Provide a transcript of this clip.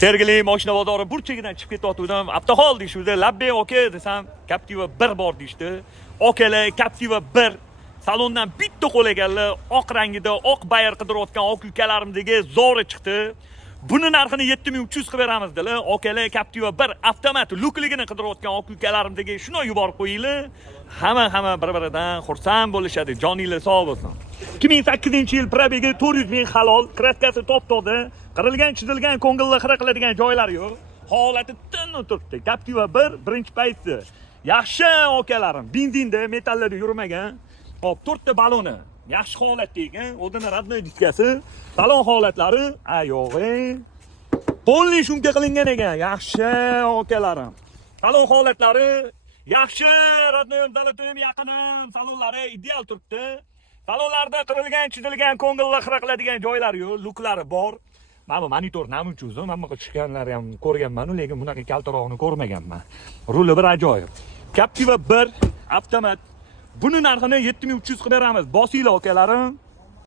Sergeli mashina bozori burchagidan chiqib ketayotgandim. Avtohol deyishdi. Labbey oka desam, Captiva 1 bor deyishdi. Okalar Captiva 1 salondan bitta qo'l egalli, oq rangida, oq bayir qidirayotgan oq ukalarimdagi zo'ri chiqdi. Buni narxini 7300 qilib beramiz dedilar. Okalar Captiva 1 avtomat lukligini qidirayotgan oq ukalarimdagi shuni yuborib qo'yinglar. Hamma bir-biridan xursand bo'lishadi. Joninglar sog' bo'lsin. 2008-yil probegi 400 ming halol, kraskasi top-toza, qirilgan, chizilgan, ko'ngilni xira qiladigan joylari yo'q. Holati tinib turibdi. Captiva 1 birinchi paytda. Yaxshi okalarim, benzinda, metallarda yurmagan. Hop, 4 ta baloni. Yaxshi holatda ekan, o'zini radnoy diskasi, salon holatlari, ayog'i polni shumka qilingan ekan. Yaxshi okalarim. Salon holatlari yaxshi, radnoy dalatim yaqinim, salonlari ideal turibdi. Salonlarda qirilgan, chizilgan, ko'ngilni xira qiladigan joylari yo'q, luklari bor. Mana monitor nima uchun o'zim, mana bu chiqqanlarni ham ko'rganman, lekin bunaqa kaltarog'ini ko'rmaganman. Ruli bir ajoyib. Captiva 1 avtomat. Buni narxini 7300 qilib beramiz. Bosinglar okalarim.